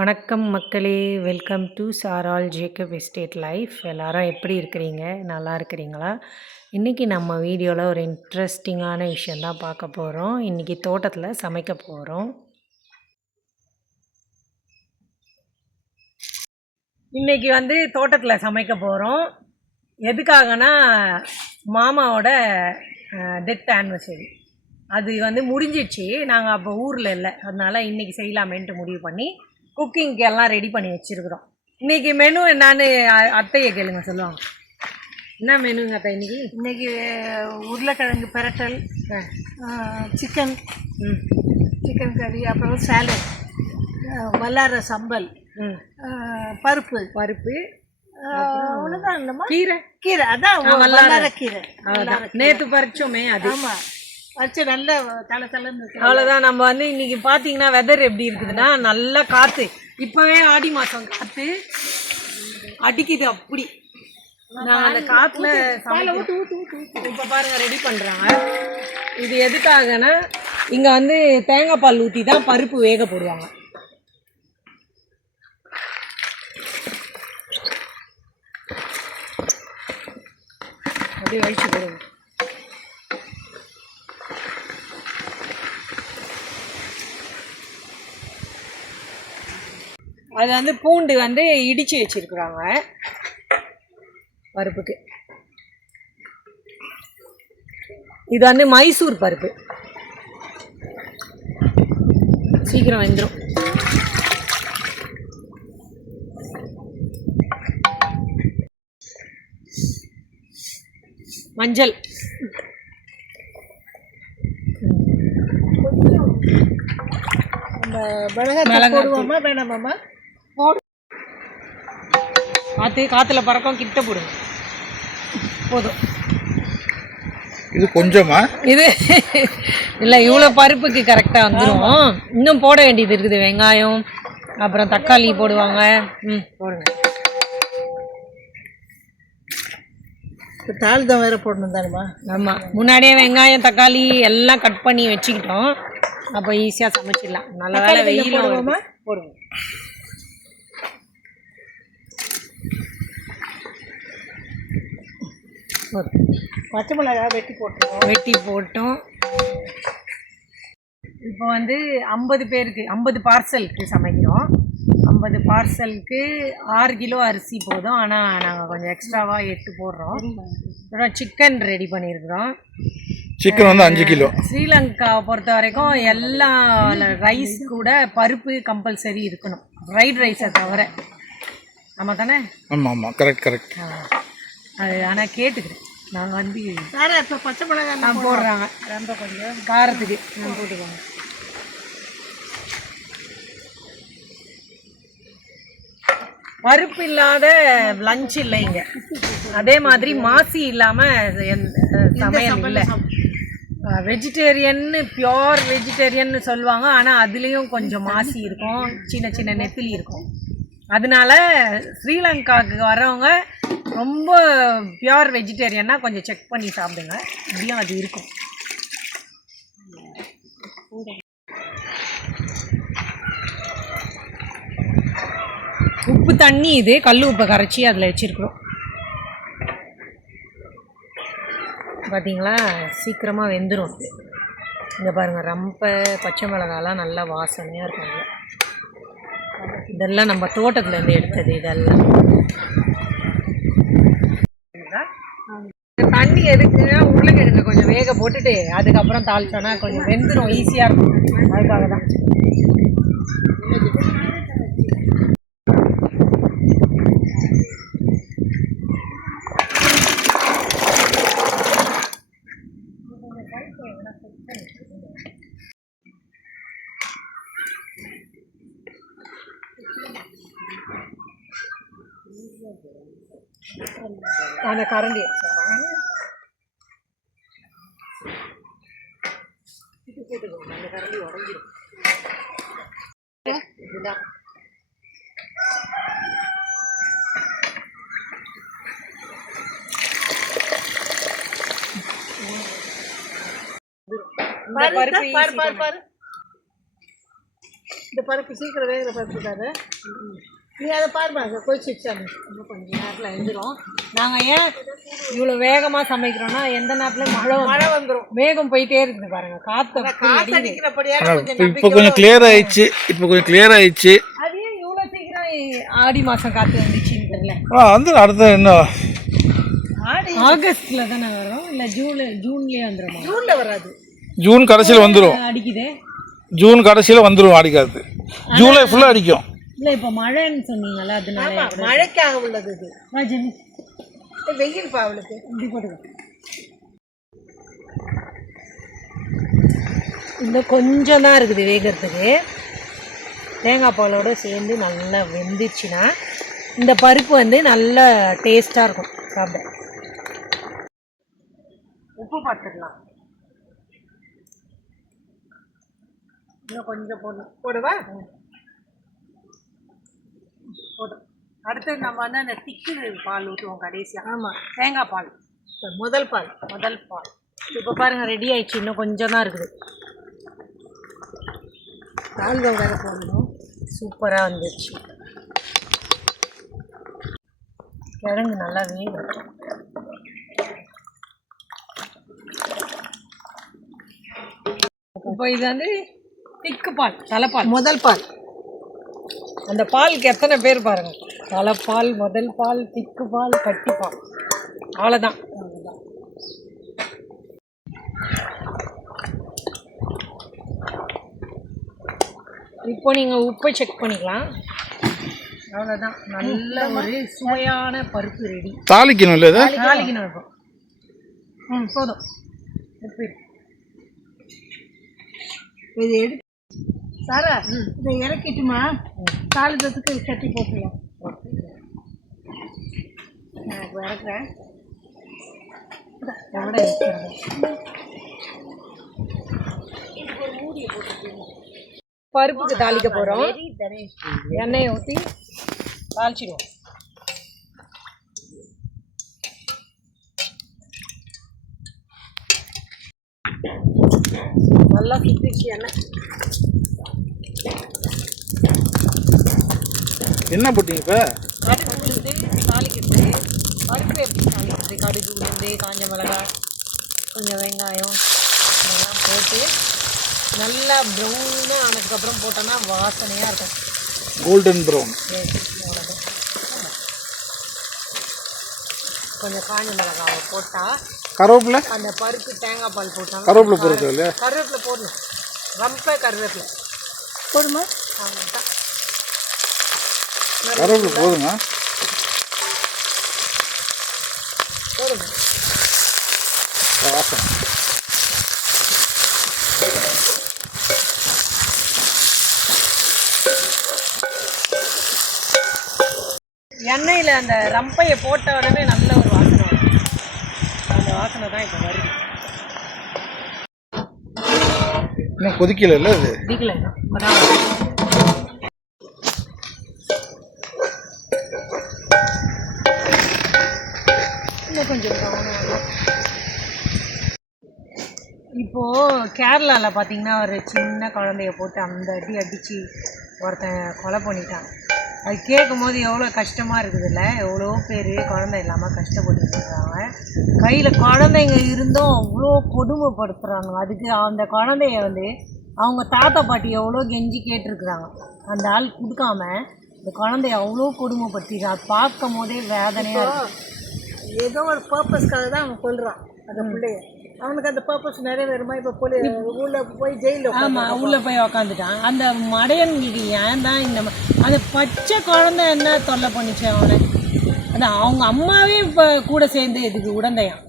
வணக்கம் மக்களே! Welcome to சாரால் ஜேக்கப் எஸ்டேட் லைஃப். எல்லாரும் எப்படி இருக்கிறீங்க? நல்லா இருக்கிறீங்களா? இன்றைக்கி நம்ம வீடியோவில் ஒரு இன்ட்ரெஸ்டிங்கான விஷயம் தான் பார்க்க போகிறோம். இன்றைக்கி தோட்டத்தில் சமைக்க போகிறோம். இன்றைக்கி தோட்டத்தில் சமைக்க போகிறோம். எதுக்காகனா மாமாவோட டெத் ஆனிவர்சரி அது முடிஞ்சிடுச்சு. நாங்கள் அப்போ ஊரில் இல்லை, அதனால் இன்றைக்கி செய்யலாமேன்ட்டு முடிவு பண்ணி குக்கிங்க்கு எல்லாம் ரெடி பண்ணி வச்சுருக்குறோம். இன்றைக்கி மெனு என்னான்னு அத்தையை கேளுங்க, சொல்லுவாங்க. என்ன மெனுங்க அத்தை இன்றைக்கி? இன்றைக்கி உருளைக்கிழங்கு பிரட்டல், சிக்கன் சிக்கன் கறி, அப்புறம் சாலட், வல்லார சம்பல், பருப்பு அவ்வளோதான். இல்லைம்மா, கீரை அதான் வல்லார கீரை. நேற்று பறிச்சோமே அது. ஆமாம், வச்சு நல்ல தலைன்னு. அவ்வளோதான். நம்ம இன்னைக்கு பார்த்தீங்கன்னா வெதர் எப்படி இருக்குதுன்னா, நல்லா காற்று. இப்போவே ஆடி மாதம் காற்று அடிக்குது. அப்படி நாங்கள் அந்த காற்றுல இப்போ பாருங்கள் ரெடி பண்ணுறாங்க. இது எதுக்காகனா, இங்கே தேங்காய் பால் ஊற்றி தான் பருப்பு வேக போடுவாங்க. அப்படியே வழிச்சு போடுங்க. அது பூண்டு இடித்து வச்சுருக்குறாங்க பருப்புக்கு. இது மைசூர் பருப்பு, சீக்கிரம் வெந்துடும். மஞ்சள், மிளகாய் போடுவோமா வேணாமாம்மா? காற்றுல பறக்கும், கிட்ட போடுங்க போதும். இது கொஞ்சமா? இது இல்லை, இவ்வளோ பருப்புக்கு கரெக்டாக வந்துடும். இன்னும் போட வேண்டியது இருக்குது. வெங்காயம், அப்புறம் தக்காளி போடுவாங்க. போடுங்க. தாள் தான் வேறு போடணும் தானேம்மா? ஆமாம், முன்னாடியே வெங்காயம் தக்காளி எல்லாம் கட் பண்ணி வச்சுக்கிட்டோம். அப்போ ஈஸியாக சமைச்சிடலாம். நல்ல வேலை வெயில் போடுங்க. பச்சை மிளகாய் வெட்டி போட்டோம். இப்போ 50 பேருக்கு 50 பார்சலுக்கு சமைக்கிறோம். 50 பார்சலுக்கு 6 கிலோ அரிசி போதும். ஆனால் நாங்கள் கொஞ்சம் எக்ஸ்ட்ராவாக 8 போடுறோம். அப்புறம் சிக்கன் ரெடி பண்ணியிருக்கிறோம். Chicken 5 kilo. ஸ்ரீலங்காவை பொறுத்த வரைக்கும் எல்லா ரைஸ் கூட பருப்பு கம்பல்சரி இருக்கணும், ஃப்ரைட் ரைஸை தவிர. ஆமாம் தானே? ஆமாம் ஆமாம், கரெக்ட். அது ஆனால் கேட்டுக்கிறேன். நாங்கள் இப்போ பச்சை மிளகாய் நான் போடுறாங்க ரொம்ப கொஞ்சம் காரத்துக்கு போட்டுக்கோங்க. பருப்பு இல்லாத லஞ்ச் இல்லைங்க. அதே மாதிரி மாசி இல்லாமல் சமையல் இல்லை. வெஜிடேரியன்னு, பியோர் வெஜிடேரியன்னு சொல்லுவாங்க. ஆனால் அதுலேயும் கொஞ்சம் மாசி இருக்கும், சின்ன சின்ன நெத்திலி இருக்கும். அதனால ஸ்ரீலங்காவுக்கு வரவங்க ரொம்ப பியோர் வெஜிடேரியன்னா கொஞ்சம் செக் பண்ணி சாப்பிடுங்க. இப்படியும் அது இருக்கும். உப்பு தண்ணி, இது கல் உப்பை கரைச்சி அதில் வச்சுருக்குறோம். பார்த்தீங்களா, சீக்கிரமாக வெந்துடும். இங்கே பாருங்கள், ரம்பை பச்சை மிளகாலாம் நல்லா வாசனையாக இருக்கும். இதெல்லாம் நம்ம தோட்டத்துலேருந்து எடுத்தது. இதெல்லாம் தண்ணி எதுக்குன்னா, உருளைக்கிழங்கு கொஞ்சம் வேக போட்டுட்டு அதுக்கப்புறம் தாளிச்சோன்னா கொஞ்சம் வெந்துடும், ஈஸியாக இருக்கும். அதுக்காக தான். அந்த கரண்டி போட்டுக்கோங்க. அந்த கரண்டி உடஞ்சிடும். இதுதான் இந்த பருப்பு சீக்கிரம் வேகிற பருப்பு தானே. நீ அதை பாருமா, அங்கே கொதிச்சு வச்சாங்க. இன்னும் கொஞ்சம் நேரத்தில் எழுந்துரும். நாங்கள் ஏன் இவ்வளோ வேகமாக சமைக்கிறோன்னா எந்த நேரத்துலையும் மழை வந்துடும். வேகம் போயிட்டே இருக்குது பாருங்க. காற்று அடிக்கிறபடியாக இப்போ கொஞ்சம் கிளியர் ஆயிடுச்சு. அது ஏன் இவ்வளோ சீக்கிரம் ஆடி மாதம் காற்று வந்துச்சுன்னு தெரியல. வந்து அடுத்த இன்னும் ஆகஸ்ட்ல தானே வரும், இல்லை ஜூன்லேயே வந்துடும். ஜூனில் வராது, ஜூன் கடைசியில் வந்துடும். அடிக்குது. ஜூன் கடைசியில் வந்துடும் அடிக்காது. ஜூலை ஃபுல்லாக அடிக்கும். இல்லை இப்போ மழைன்னு சொன்னீங்கல்ல, அதனால மழைக்காக உள்ளது இது. ஜெனி வெயில் பாவலுக்கு இப்படி போட்டுக்கோ. இன்னும் கொஞ்சம் தான் இருக்குது வேகிறதுக்கு. தேங்காய் பாலோடு சேர்ந்து நல்லா வெந்துச்சுன்னா இந்த பருப்பு வந்து நல்லா டேஸ்ட்டாக இருக்கும் சாப்பிட. உப்பு பார்த்துக்கலாம். இன்னும் கொஞ்சம் போடுவா. போதும். அடுத்து நம்ம வந்து அந்த திக்கு பால் ஊற்றுவோம் கடைசியாக. ஆமாம், தேங்காய் பால், முதல் பால். இப்போ பாருங்கள் ரெடி ஆயிடுச்சு. இன்னும் கொஞ்சம் தான் இருக்குது. பால் வேக போடணும். சூப்பராக வந்துடுச்சு. கிழங்கு நல்லா வேகும். இப்போ இது வந்து திக்கு பால், தலைப்பால், முதல் பால். அந்த பாலுக்கு எத்தனை பேர் பாருங்க. தலைப்பால், முதல் பால், திக்கு பால், கட்டி பால், அவ்வளோதான். இப்போ நீங்கள் உப்பை செக் பண்ணிக்கலாம். அவ்வளோதான். நல்ல ஒரு சுவையான பருப்பு ரெடி. தாளிக்கணும் இல்லை? தாளிக்கணும் இப்போ. போதும். உப்பு இது எடுத்து சாரா, இதை இறக்கிட்டுமா தாளிக்கிறதுக்கு சட்டி போட்டுக்கலாம். நான் இப்போ இறக்குறேன். எவ்வளோ இருக்கிறது பருப்புக்கு தாளிக்க போகிறோம். எண்ணெயை ஊற்றி தாளிச்சிடுவோம். நல்லா சுற்றிச்சு எண்ணெய். என்ன போட்டீங்க இப்போ? கடுகு உளுந்து தாளிக்கிறது. பருப்பு எப்படி தாளிக்கிறது? கடுகு உளுந்து, காஞ்ச மிளகாய், கொஞ்சம் வெங்காயம் இதெல்லாம் போட்டு நல்லா ப்ரௌனாக ஆனதுக்கப்புறம் போட்டோன்னா வாசனையாக இருக்கும். Golden brown. கொஞ்சம் காஞ்ச மிளகாவை போட்டால் கருவேப்பிலை, அந்த பருப்பு தேங்காய் பால் போட்டால் கருவேப்பிலை போடுறது இல்லையா? கருவேப்பிலை போடணும். ரொம்ப கருவேப்பிலை போடுமா? ஆமாம் தான். கருவேப்பிலை போதுமா? போடுங்க. வாசம். எண்ணெயில் அந்த ரம்பையை போட்ட உடனே நல்ல ஒரு வாசனை வரும். அந்த வாசனை தான் இப்போ வருது. இன்னும் கொதிக்கல இல்லை? அது பிடிக்கல. இன்னும் கொஞ்சம் இப்போது கேரளாவில் பார்த்தீங்கன்னா ஒரு சின்ன குழந்தைய போட்டு அந்த அடித்து ஒருத்தன் கொலை பண்ணிட்டான். அது கேட்கும் போது எவ்வளோ கஷ்டமாக இருக்குதுல்ல. எவ்வளோ பேர் குழந்தை இல்லாமல் கஷ்டப்பட்டுட்டு இருக்காங்க. கையில் குழந்தைங்க இருந்தும் அவ்வளோ கொடுமைப்படுத்துகிறாங்க. அதுக்கு அந்த குழந்தைய வந்து அவங்க தாத்தா பாட்டி எவ்வளோ கெஞ்சி கேட்டிருக்குறாங்க. அந்த ஆள் கொடுக்காம இந்த குழந்தைய அவ்வளோ கொடுமைப்படுத்திடுறான். அது பார்க்கும் போதே வேதனையாக இருக்கும். ஏதோ ஒரு பர்பஸ்க்காக தான் அவன் கொல்றான் அந்த பிள்ளைய. அவனுக்கு அந்த பர்பஸ் நிறைவேறுமா? இப்போ உள்ள போய் ஜெயிலில். ஆமாம், உள்ளே போய் உக்காந்துட்டான். அந்த மடையன்களுக்கு ஏன் தான் இந்த அந்த பச்சை குழந்தை என்ன தொல்லை பண்ணிச்சு அவனை? அது அவங்க அம்மாவே இப்போ கூட சேர்ந்து இதுக்கு உடந்தையான்.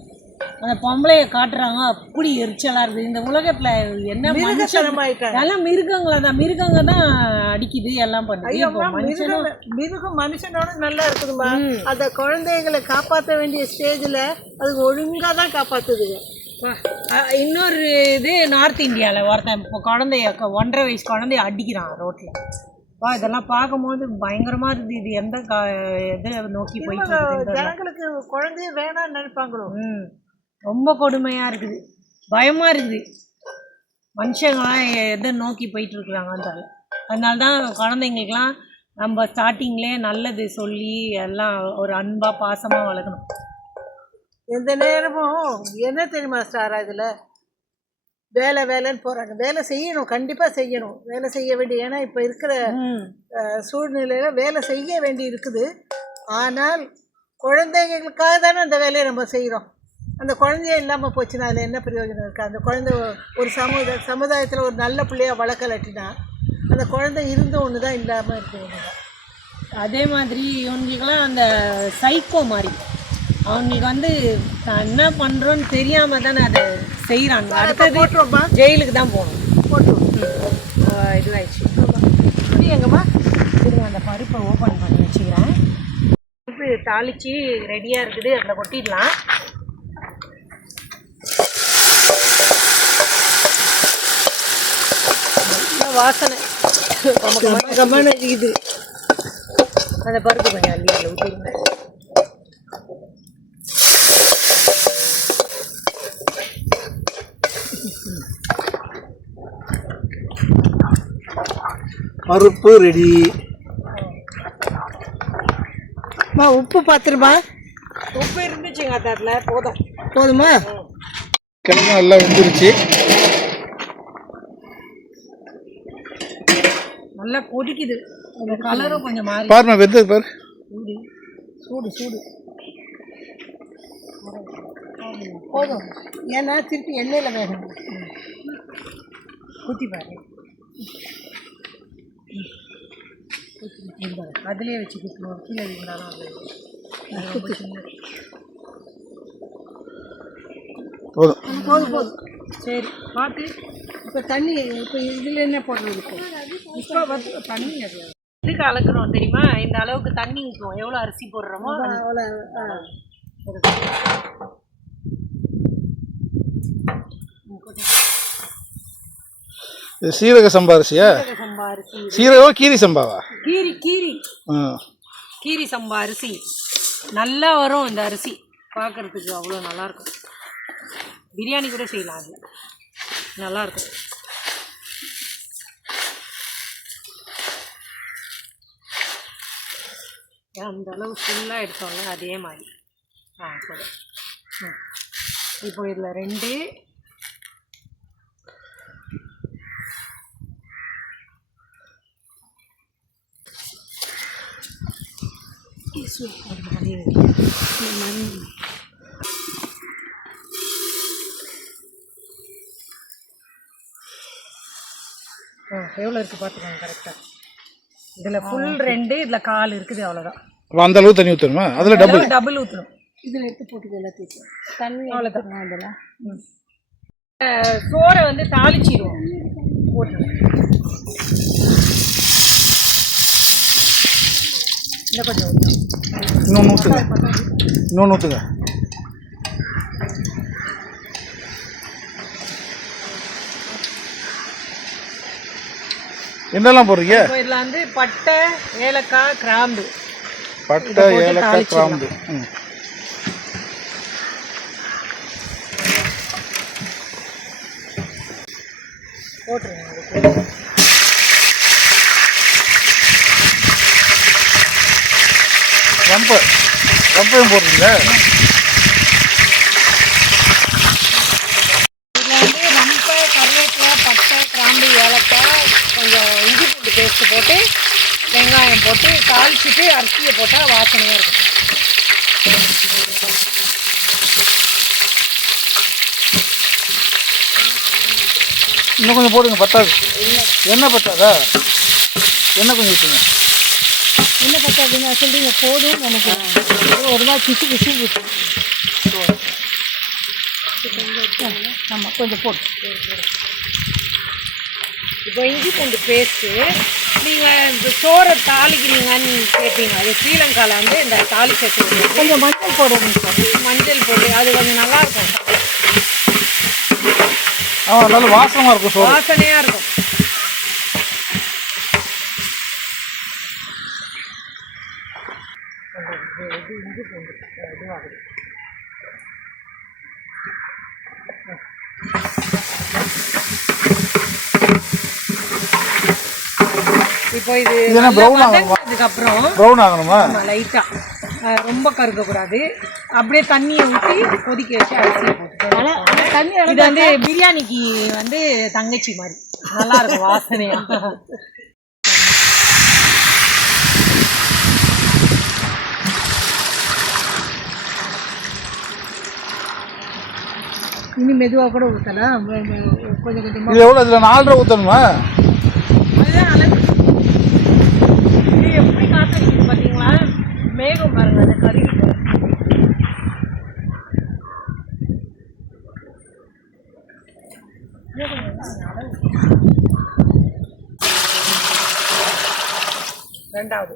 அந்த பொம்பளையை காட்டுறாங்க. அப்படி எரிச்சலாக இருக்குது. இந்த உலகத்தில் என்ன எல்லாம் மிருகங்களை தான். மிருகங்க தான் அடிக்குது, எல்லாம் பண்ணுது. மிருகம் மனுஷனோட நல்லா இருக்குதுமா. அந்த குழந்தைகளை காப்பாற்ற வேண்டிய ஸ்டேஜில் அதுக்கு ஒழுங்காக தான் காப்பாற்றுதுங்க. இன்னொரு இது நார்த் இந்தியாவில் ஒருத்தன் இப்போ குழந்தைய 1.5 வயசு குழந்தைய அடிக்கிறான் ரோட்டில். இதெல்லாம் பார்க்கும்போது பயங்கரமாக இருக்குது. இது எந்த இதை நோக்கி போயிட்டு ஜனங்களுக்கு குழந்தைய வேணாம்னு நினைப்பாங்களோ. ரொம்ப கொடுமையாக இருக்குது, பயமாக இருக்குது. மனுஷங்களாம் எதை நோக்கி போயிட்டு இருக்கிறாங்க. அந்த அதனால தான் குழந்தைங்களுக்கெலாம் நம்ம ஸ்டார்டிங்லேயே நல்லது சொல்லி எல்லாம் ஒரு அன்பாக பாசமாக வளர்க்கணும். எந்த நேரமும் என்ன தெரியுமா ஸ்டாரா இதில் வேலை வேலைன்னு போகிறாங்க. வேலை செய்யணும், கண்டிப்பாக செய்யணும், வேலை செய்ய வேண்டிய, ஏன்னா இப்போ இருக்கிற சூழ்நிலையில் வேலை செய்ய வேண்டி இருக்குது. ஆனால் குழந்தைங்களுக்காக தானே அந்த வேலையை நம்ம செய்கிறோம். அந்த குழந்தைய இல்லாமல் போச்சுன்னா அதில் என்ன பிரயோஜனம் இருக்குது? அந்த குழந்தை ஒரு சமுதாயத்தில் ஒரு நல்ல பிள்ளையாக வளர்க்கலட்டினா அந்த குழந்தை இருந்தும் ஒன்று தான், இல்லாமல் இருக்குது ஒன்று தான். அதே மாதிரி இவங்களுக்கெல்லாம் அந்த சைக்கோ மாதிரி அவங்களுக்கு வந்து நான் என்ன பண்ணுறோன்னு தெரியாமல் தானே அதை செய்கிறாங்க. அடுத்தது போட்டுருவோம்மா, ஜெயிலுக்கு தான் போகணும். போட்டுருவோம். இதுவாகிடுச்சு. இப்படி எங்கம்மா கொடுங்க, அந்த பருப்பை ஓப்பன் பண்ணி வச்சுக்கிறேன். பருப்பு தாளித்து ரெடியாக இருக்குது, அதில் கொட்டிடலாம். வாசனை கம்மன்னு இருக்குது. அந்த பருப்பு கொஞ்சம் அள்ளி அதில் ஊற்றிடுங்க. பருப்பு ரெடி. உப்பு பார்த்துருமா? உப்பு இருந்துச்சுங்க அதில், போதும். போதுமா? கிழங்கு நல்லா வெந்துருச்சு. நல்லா கொதிக்குது, அந்த கலரும் கொஞ்சம் மாறி. பாருமா வெந்தது பாரு. சூடு சூடு போதும், ஏன்னா திருப்பி எண்ணெயில் வேகணும். ஊற்றி பாரு, அதுலேயே வச்சு குத்தணும். கீழே இருந்தாலும் போதும் போதும் போதும். சரி பார்த்து. இப்போ தண்ணி, இப்போ இதில் என்ன போடுறது? இப்போ வந்து தண்ணி அது இதுக்கு அளக்குறோம் தெரியுமா? இந்த அளவுக்கு தண்ணி ஊற்றுவோம். எவ்வளோ அரிசி போடுறோமோ அவ்வளோ. இது சீரக சம்பா அரிசியா? சம்பா அரிசி. சீரகம் கீரி சம்பாவா? கீரி கீரி கீரி சம்பா அரிசி நல்லா வரும். இந்த அரிசி பார்க்குறதுக்கு அவ்வளோ நல்லாயிருக்கும். பிரியாணி கூட செய்யலாம், அதில் நல்லாயிருக்கும். அந்த அளவு ஃபுல்லாக எடுத்தோம்ல, அதே மாதிரி. சரி. இப்போ இதில் 2 எவ்வளோ இருக்குது பார்த்துக்கோங்க கரெக்டாக. இதில் ஃபுல் 2, இதில் 1/4 இருக்குது, அவ்வளோதான். அந்த அளவு தண்ணி ஊற்றணுமா? அதில் டபுள் ஊற்றணும். இதில் எடுத்து போட்டுது எல்லாத்தையும் தண்ணி அவ்வளோதான். இதெல்லாம் சோறை வந்து தாளிச்சிடுவோம். போட்டுருவோம். இன்னும் கொஞ்சம் இன்னொன்று ஊற்றுங்க, இன்னொன்று ஊற்றுங்க. என்னெல்லாம் போடுறீங்க? இதில் வந்து பட்டை, ஏலக்காய், கிராம்பு. பட்டை, ஏலக்காய், கிராம்பு. போட்டுருங்க. ரம்பையும் போடுறீங்களா? இதில் வந்து ரம்பை, கருவேப்பிலை, பட்டை, கிராம்பு, ஏலக்காய், கொஞ்சம் இஞ்சி பூண்டு பேஸ்ட்டு போட்டு, வெங்காயம் போட்டு தாளிச்சிட்டு அரிசியை போட்டால் வாசனையாக இருக்கும். இன்னும் கொஞ்சம் போடுங்க, பத்தாது. எண்ணெய் பத்தாதா? எண்ணெய் கொஞ்சம் ஊற்றுங்க. என்ன பத்தாதுன்னு சொல்றீங்க? போதும் எனக்கு ஒரு மாதிரி பிசு பிசு ஆமாம், கொஞ்சம் போட்டு. இப்போ இஞ்சி பூண்டு பேஸ்ட்டு நீங்கள் இந்த சோறை தாளிக்கிறீங்கன்னு கேட்பீங்க. அது ஸ்ரீலங்காவில் வந்து இந்த தாளிச்ச சோறு கொஞ்சம் மஞ்சள் போடணும் சார். மஞ்சள் போட்டு அது கொஞ்சம் நல்லாயிருக்கும். நல்ல வாசமாக இருக்கும், சோறு வாசனையாக இருக்கும். இஞ்சி பூண்டு இதுவாகுது. இப்போ இது இது என்ன brown ஆகணுமா? அதுக்கப்புறம் ப்ரௌன் ஆகணுமா? லைட்டாக ரொம்ப கருக்கக்கூடாது. அப்படியே தண்ணியை ஊற்றி கொதிக்க வச்சு அரிசியை போட்டு தண்ணி இது வந்து பிரியாணிக்கு வந்து தங்கச்சி மாதிரி நல்லா இருக்கும் வாசனையா. இனி மெதுவாக கூட ஊற்றலாம், கொஞ்சம் கொஞ்சமாக. இது எவ்வளோ? இதில் 4.5 ஊற்றணுமா? அதுதான் அளவு. இது எப்படி காத்தடிக்குது பார்த்தீங்களா? மேகம் பாருங்க, அந்த கருவி ரெண்டாவது.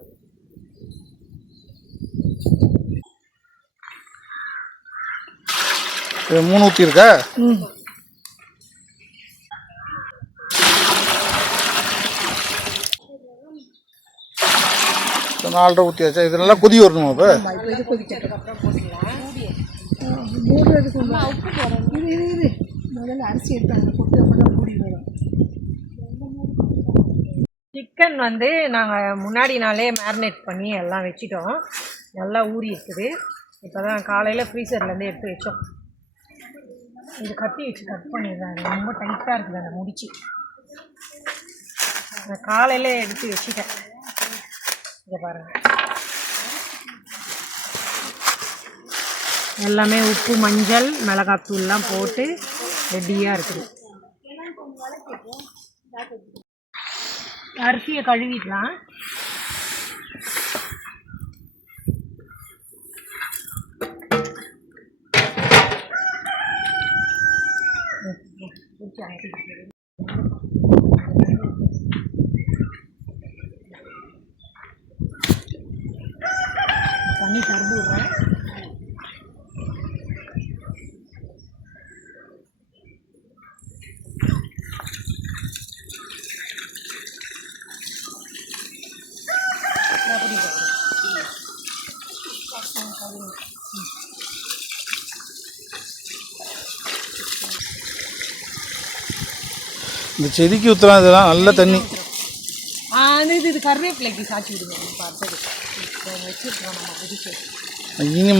இது 3 ஊற்றிருக்கா? ம். இப்போ 4.5 ஊற்றியாச்சா? இது நல்லா கொதி வரணுமா இப்போ? இப்போ இது கொதிக்கட்டும். மூடுறதுக்கு இது முதல்ல அரிசி எடுத்து அதில் போட்டு அப்புறம் மூடி வரும். சிக்கன் வந்து நாங்கள் முன்னாடி நாளே மேரினேட் பண்ணி எல்லாம் வச்சிட்டோம். நல்லா ஊறி இருக்குது. இப்போ தான் காலையில் ஃப்ரீசர்லேருந்து எடுத்து வச்சோம். இது கத்தி வச்சு கட் பண்ணிடுறாங்க, ரொம்ப டைட்டாக இருக்குது அந்த முடிச்சு. நான் காலையில் எடுத்து வச்சுட்டேன். இதை பாருங்கள், எல்லாமே உப்பு, மஞ்சள், மிளகாத்தூள்லாம் போட்டு ரெடியாக இருக்குது. அரிசியை கழுவிக்கலாம். தண்ணி திறந்து விடுறேன். இந்த செடிக்கு ஊற்றலாம், இதெல்லாம் நல்ல தண்ணி. இது கருவேப்பிலைக்கு சாய்ச்சி விடுங்க. பார்த்தது வச்சுருக்கோம் நம்ம புதுசு. இனி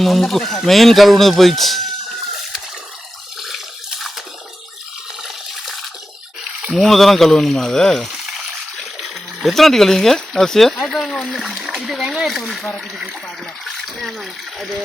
மெயின் கழுவுனது போயிடுச்சு. 3 தரம் கழுவணுமா? அது எத்தனை வாட்டி கழுவிங்க அரிசியை? அது ஒன்று இது வெங்காயத்தோல் பறக்குது பாருங்க. ஆமாங்க, அது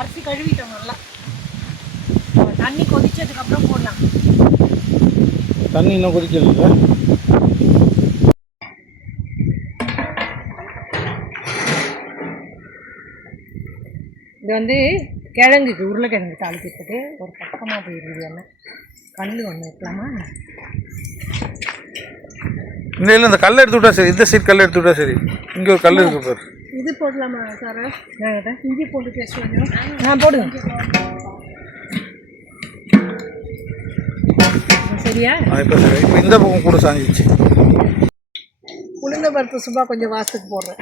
அரிசி கழுவிட்டோம் நல்லா. தண்ணி கொதிச்சதுக்கப்புறம் போடலாம். தண்ணி இன்னும் கொதிக்கல. இது வந்து கிழங்குக்கு உருளைக்கிழங்கு தாளிக்கிறதுக்கு ஒரு பக்கமாக போயிடுது. என்ன கல் ஒன்று வைக்கலாமா? இல்லை இந்த கல்லை எடுத்து விட்டா சரி. இந்த சைடு கல்லை எடுத்து விட்டா சரி. இங்கே ஒரு கல் இருக்கு பாரு. இது போடலாமா சார்? இஞ்சி போட்டு பேஸ்ட் கொஞ்சம் போடுங்க. சரியா? இப்போ சரி. இப்போ இந்த பக்கம் கூட சாஞ்சிச்சு. உளுந்த பருப்பு சும்மா கொஞ்சம் வாசத்துக்கு போடுறேன்.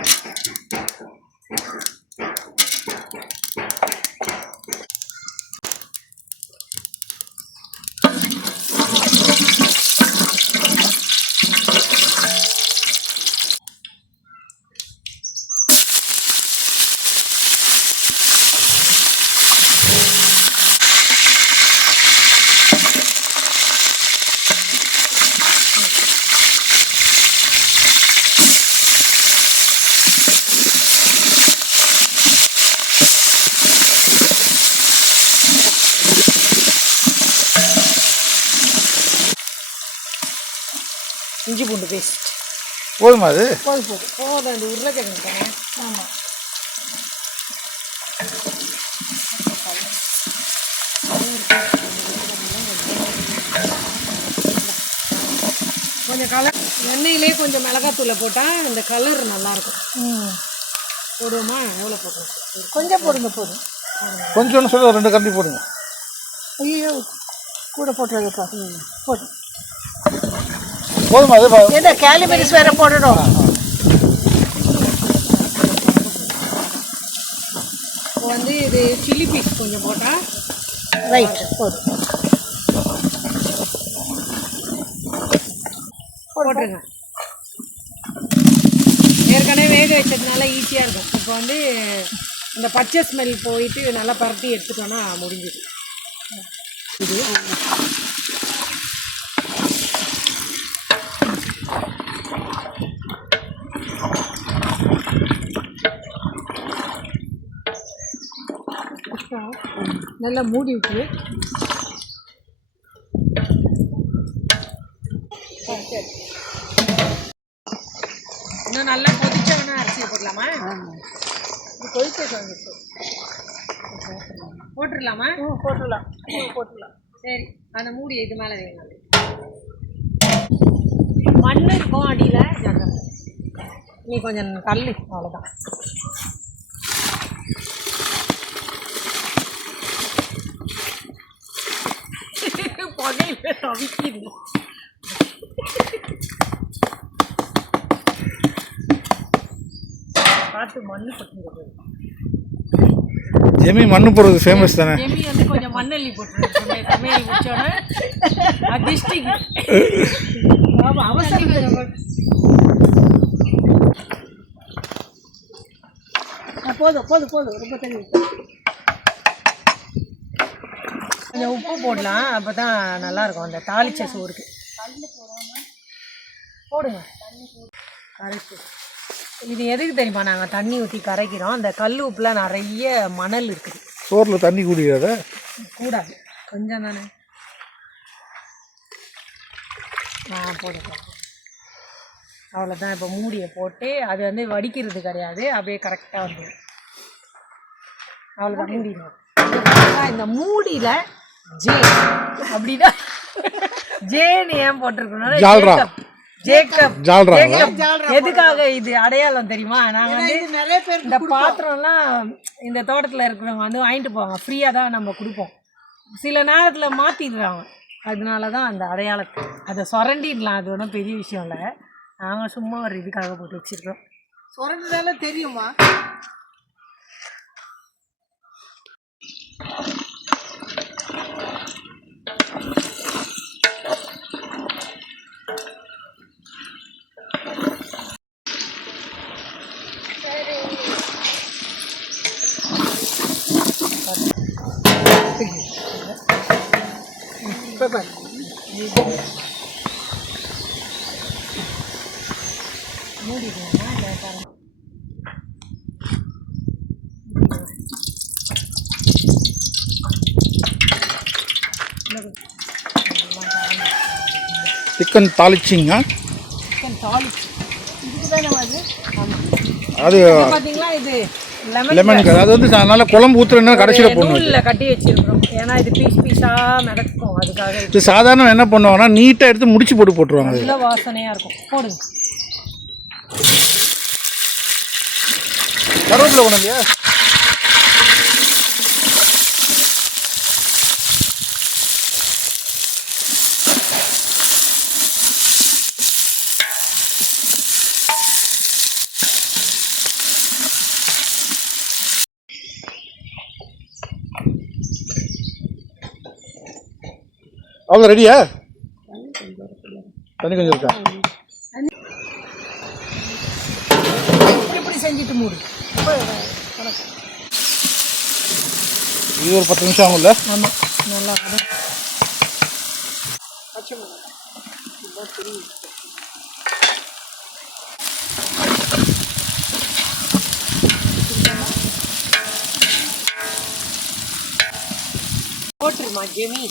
இஞ்சி பூண்டு பேஸ்ட் போதுமா? அது போதும். அந்த உருளைக்கிழங்கு தானே? ஆமாம். கொஞ்சம் கலர் எண்ணெயிலே கொஞ்சம் மிளகாத்தூளை போட்டால் அந்த கலர் நல்லாயிருக்கும். போடுவோமா? எவ்வளோ போடுறோம்? கொஞ்சம் போடுங்க, போதும். கொஞ்சோன்னு சொல்லி 2 கரண்டி போடுங்க. ஐயோ, கூட போட்டுறதுப்பா போட்டு போதுமா அது என்ன கேலிமரிஸ் வேற போடணும். இப்போ வந்து இது சில்லி பீஸ் கொஞ்சம் போட்டால் ரைட் போதும். போட்டுருங்க. ஏற்கனவே வேக வச்சதுனால ஈஸியாக இருக்கும். இப்போ வந்து இந்த பச்சை ஸ்மெல் போயிட்டு நல்லா பரட்டி எடுத்துட்டோன்னா முடிஞ்சுது. இது நல்லா மூடி விட்டு இன்னும் நல்லா கொதிச்சவனா அரிசியை போடலாமா? இது கொதிக்க வந்துச்சு போட்டுடலாமா? போட்டுடலாம் போட்டுடலாம். சரி, அந்த மூடி இது மேலே வேணும். மண் இருக்கும் அடியில் ஜாக்கிரதை. நீ கொஞ்சம் தள்ளு, அவ்வளோதான். புகையில தவிக்கிது. பார்த்து மண்ணு பட்டுங்கிறது. ஜெமி மண்ணு போடுறது ஃபேமஸ் தானே. ஜெமி வந்து கொஞ்சம் மண்ணள்ளி போட்டுருக்கேன் சமையல் முடிச்சோன்னே. டிஸ்ட்ரிக் அவசரம். போதும் போதும் போதும் ரொம்ப தண்ணி கொஞ்சம் உப்பு போடலாம், அப்போ தான் நல்லாயிருக்கும் அந்த தாளிச்ச சோறுக்கு. போடுங்க கரைச்சி. இது எதுக்கு தெரியுமா நாங்கள் தண்ணி ஊற்றி கரைக்கிறோம்? அந்த கல் உப்புலாம் நிறைய மணல் இருக்குது. சோறில் தண்ணி குடிக்காத கூடாது, கொஞ்சம் தானே. போடுங்க அவ்வளோதான். இப்போ மூடியை போட்டு அது வந்து வடிக்கிறது கிடையாது, அப்படியே கரெக்டாக வந்துடும். அவ்வளோதான், மூடிடும். இந்த மூடியில் ஜே அப்படின்னா ஜேன்னு ஏன் போட்டிருக்கணும்? ஜேக்கப். எதுக்காக இது அடையாளம் தெரியுமா? நாங்கள் வந்து நிறைய பேர் இந்த பாத்திரம்லாம் இந்த தோட்டத்தில் இருக்கிறவங்க வந்து வாங்கிட்டு போவாங்க, ஃப்ரீயாக தான் நம்ம கொடுப்போம். சில நேரத்தில் மாற்றிடுறாங்க, அதனால தான் அந்த அடையாளத்தை அதை சொரண்டிடலாம். அது ஒன்றும் பெரிய விஷயம் இல்லை, நாங்கள் சும்மா ஒரு இதுக்காக போட்டு வச்சுருக்கோம். சொரண்டதால தெரியுமா? மூடிடுவோம்னா இல்லை பாருங்க. சிக்கன் தாளிச்சிங்க. சிக்கன் தாளிச்சு இதுக்கு தானே வந்து. ஆமாம், அது பார்த்தீங்களா இது லெமன். அது வந்து நல்லா குழம்பு ஊற்றுறேன்னா கடைசியில் போடணும். நூலில் கட்டி வச்சிருக்கிறோம், ஏன்னா இது பீஸ் பீஸாக மிதக்கும். அதுக்காக இது சாதாரண என்ன பண்ணுவாங்கன்னா நீட்டாக எடுத்து முடிச்சு போட்டுருவாங்க. நல்ல வாசனையாக இருக்கும். போடுங்க. கருவேப்பிலை கொண்டு இல்லையா? அவ்வளோ ரெடியா? தண்ணி கொஞ்சம் இருக்கா? இப்படி செஞ்சுட்டு மூடு. இது ஒரு 10 நிமிஷம் ஆகும்ல? ஆமாம், நல்லா இருக்கும். போட்டுருமா ஜெமி?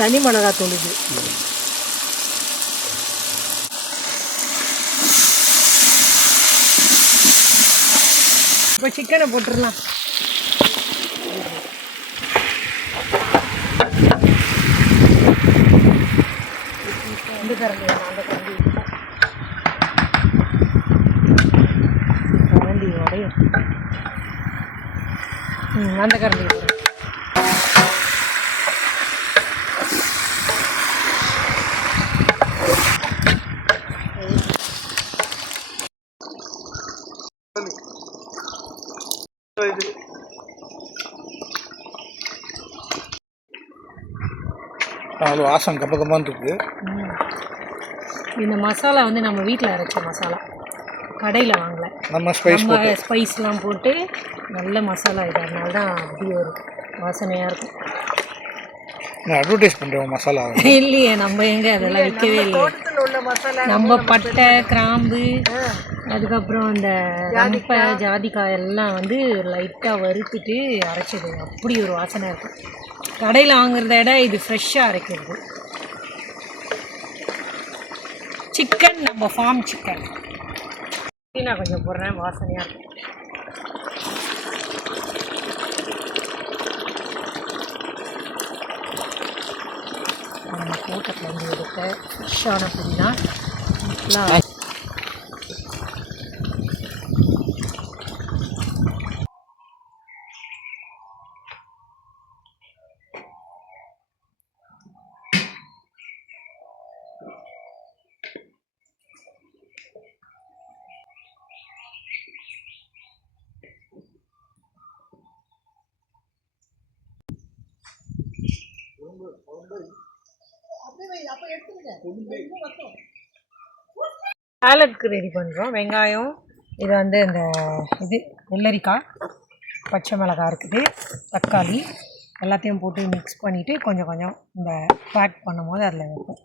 தனி மிளகாத்தூள் இது. இப்போ சிக்கனை போட்டுடலாம். இந்த கரண்டி அந்த கரண்டி கரண்டியோடையும் அந்த கரண்டி போடுறேன். அது வாசம் கப்பகமான்னு இருக்கு. இந்த மசாலா வந்து நம்ம வீட்டில் அரைச்ச மசாலா, கடையில் வாங்கலை. நம்ம ஸ்பைஸ்லாம் போட்டு நல்ல மசாலா இது, அதனால தான் அப்படி ஒரு வாசனையாக இருக்கும். நான் அட்வர்டைஸ் பண்ணுறேன் மசாலா இல்லையே, நம்ம எங்கே அதெல்லாம் விற்கவே இல்லை. தோட்டத்தில் உள்ள மசாலா நம்ம பட்டை கிராம்பு அதுக்கப்புறம் அந்த ரம்பை ஜாதிக்காய் எல்லாம் வந்து லைட்டாக வறுத்துட்டு அரைச்சது, அப்படி ஒரு வாசனை இருக்கும். கடையில் வாங்குறத விட இது ஃப்ரெஷ்ஷாக அரைக்கிறது. சிக்கன் நம்ம ஃபார்ம் சிக்கன் நான் கொஞ்சம் போடுறேன், வாசனையாக இருக்கும். நம்ம தோட்டத்தில் வந்து எடுத்த ஃப்ரெஷ்ஷான புதினா நல்லா சாலட்க்கு ரெடி பண்ணுறோம். வெங்காயம், இது வந்து இந்த இது வெள்ளரிக்காய், பச்சை மிளகாய் இருக்குது, தக்காளி எல்லாத்தையும் போட்டு மிக்ஸ் பண்ணிவிட்டு கொஞ்சம் கொஞ்சம் இந்த பேக் பண்ணும்போது அதில் வைப்போம்.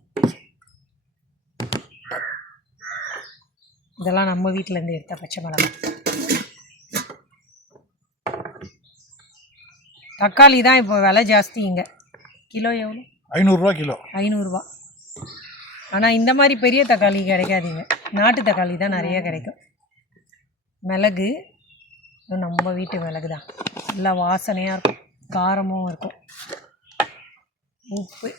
இதெல்லாம் நம்ம வீட்டிலேருந்து எடுத்த பச்சை மிளகாய். தக்காளி தான் இப்போ விலை ஜாஸ்தி இங்கே. கிலோ எவ்வளோ? 500 ரூபா கிலோ. 500 ரூபா. ஆனால் இந்த மாதிரி பெரிய தக்காளி கிடைக்காதீங்க, நாட்டு தக்காளி தான் நிறைய கிடைக்கும். மிளகு நம்ம வீட்டு மிளகு தான், நல்லா வாசனையாக இருக்கும், காரமும் இருக்கும். உப்பு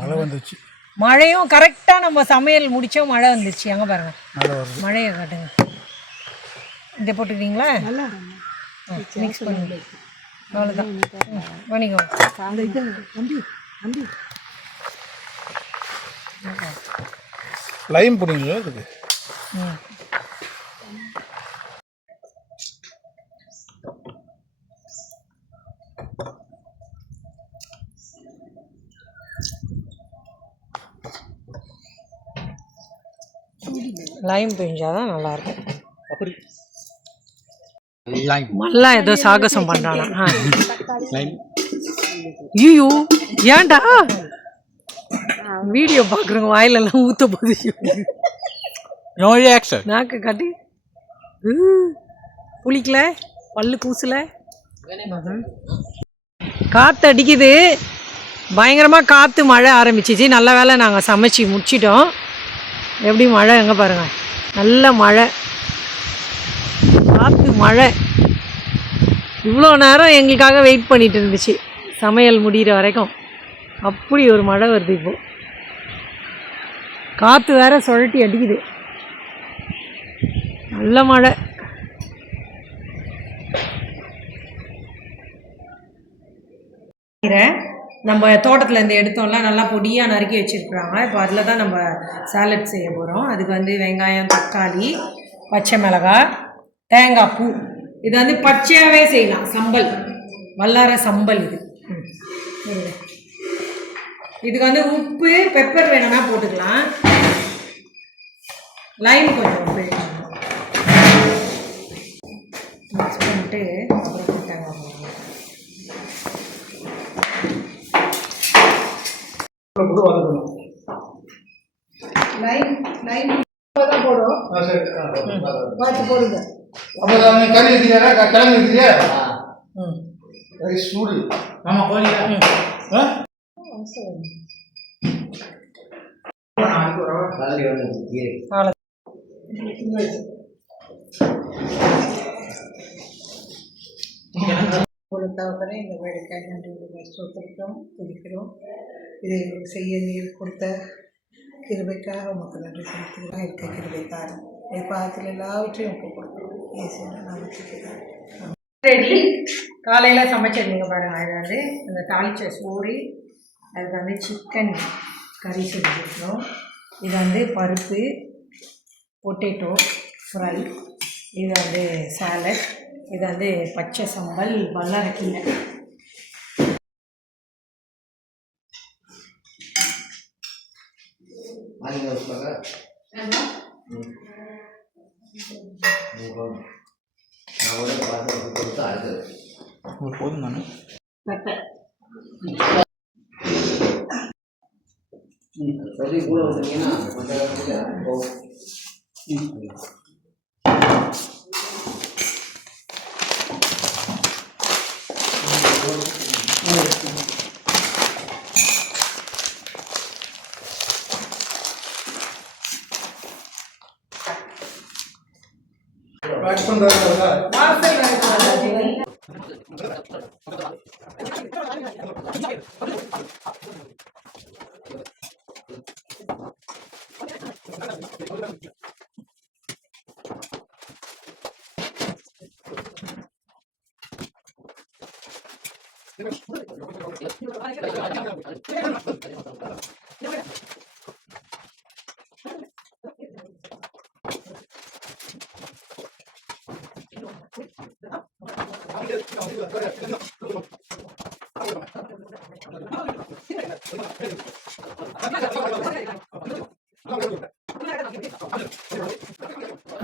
மழை வந்துச்சு. மழையும் கரெக்டாக நம்ம சமையல் முடித்தோம், மழை வந்துச்சு. அங்கே பாருங்கள், மழையை காட்டுங்க. இதை போட்டுக்கிட்டீங்களா? மிக்ஸ் பண்ணி அவ்வளோதான் பண்ணிக்கோ. லைம் போடுவீங்களா இதுக்கு? லைம் பிழிஞ்சாதான் நல்லாயிருக்கும். அப்படி நல்லா ஏதோ சாகசம் பண்ணுறானா? ஐயோ ஏன்டா வீடியோ பார்க்குறவங்க வாயிலெல்லாம் ஊற்ற போது நாக்கு காட்டி புளிக்கல, பல்லு கூசல. காற்று அடிக்குது பயங்கரமாக, காற்று மழை ஆரம்பிச்சிச்சு. நல்ல வேலை நாங்கள் சமைச்சி முடிச்சிட்டோம். எப்படி மழை எங்கே பாருங்கள், நல்ல மழை, காற்று மழை. இவ்வளோ நேரம் எங்களுக்காக வெயிட் பண்ணிட்டு இருந்துச்சு சமையல் முடிகிற வரைக்கும். அப்படி ஒரு மழை வருது. இப்போது காற்று வேற சுழட்டி அடிக்குது, நல்ல மழை. நம்ம தோட்டத்துலேருந்து எடுத்தோம்ல, நல்லா பொடியாக நறுக்கி வச்சுருக்குறாங்க. இப்போ அதில் தான் நம்ம சாலட் செய்ய போகிறோம். அதுக்கு வந்து வெங்காயம், தக்காளி, பச்சை மிளகாய், தேங்காய் பூ. இது வந்து பச்சையாகவே செய்யலாம், சம்பல், வல்லார சம்பல். இது இதுக்கு வந்து உப்பு, பெப்பர் வேணும்னா போட்டுக்கலாம். லைம் கொஞ்சம் உப்பு மிக்ஸ் பண்ணிட்டு அப்புறம் போட்டாங்க. லைம் தான் போடும், பார்த்து போடுங்க. கறி வைக்கிறீங்களா? கிழங்கு வைக்கிறீங்க? சூடு. ஆமாம், கோழி கொடுத்தவரை இந்த வேலைக்காய் நன்றி ஸ்தோத்திரிக்கிறோம் துதிக்கிறோம். இதை எங்களுக்கு செய்ய நீர் கொடுத்த கிருபைக்காக உமக்கு நன்றி செலுத்துகிறோம். இருக்க கிருபைக்காரன் பாதத்தில் எல்லாவற்றையும் ஒப்பு கொடுக்குறோம். ரெடி காலையில் சமைச்சிருந்தீங்க பாருங்க. அது வந்து அந்த தாளிச்ச சோறு, அதுக்கு வந்து சிக்கன் கறி செஞ்சுருக்கோம். இது வந்து பருப்பு, பொட்டேட்டோ ஃப்ரை, இது வந்து சாலட், இது வந்து பச்சை சம்பல் வல்லாரக்கீரை. போதும் தானே? கூட வந்தீங்கன்னா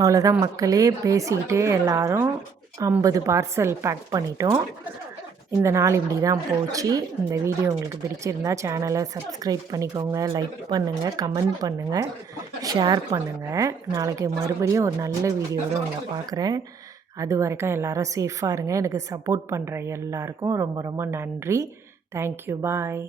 அவ்வளோதான் மக்களே, பேசிக்கிட்டே எல்லாரும் 50 பார்சல் பேக் பண்ணிட்டோம். இந்த நாள் இப்படி தான் போச்சு. இந்த வீடியோ உங்களுக்கு பிடிச்சிருந்தா சேனலை சப்ஸ்கிரைப் பண்ணிக்கோங்க, லைக் பண்ணுங்கள், கமெண்ட் பண்ணுங்கள், ஷேர் பண்ணுங்கள். நாளைக்கு மறுபடியும் ஒரு நல்ல வீடியோவோடு உங்களை பார்க்குறேன். அது வரைக்கும் எல்லோரும் சேஃபாக இருங்க. எனக்கு சப்போர்ட் பண்ணுற எல்லாருக்கும் ரொம்ப ரொம்ப நன்றி. தேங்க்யூ. பாய்.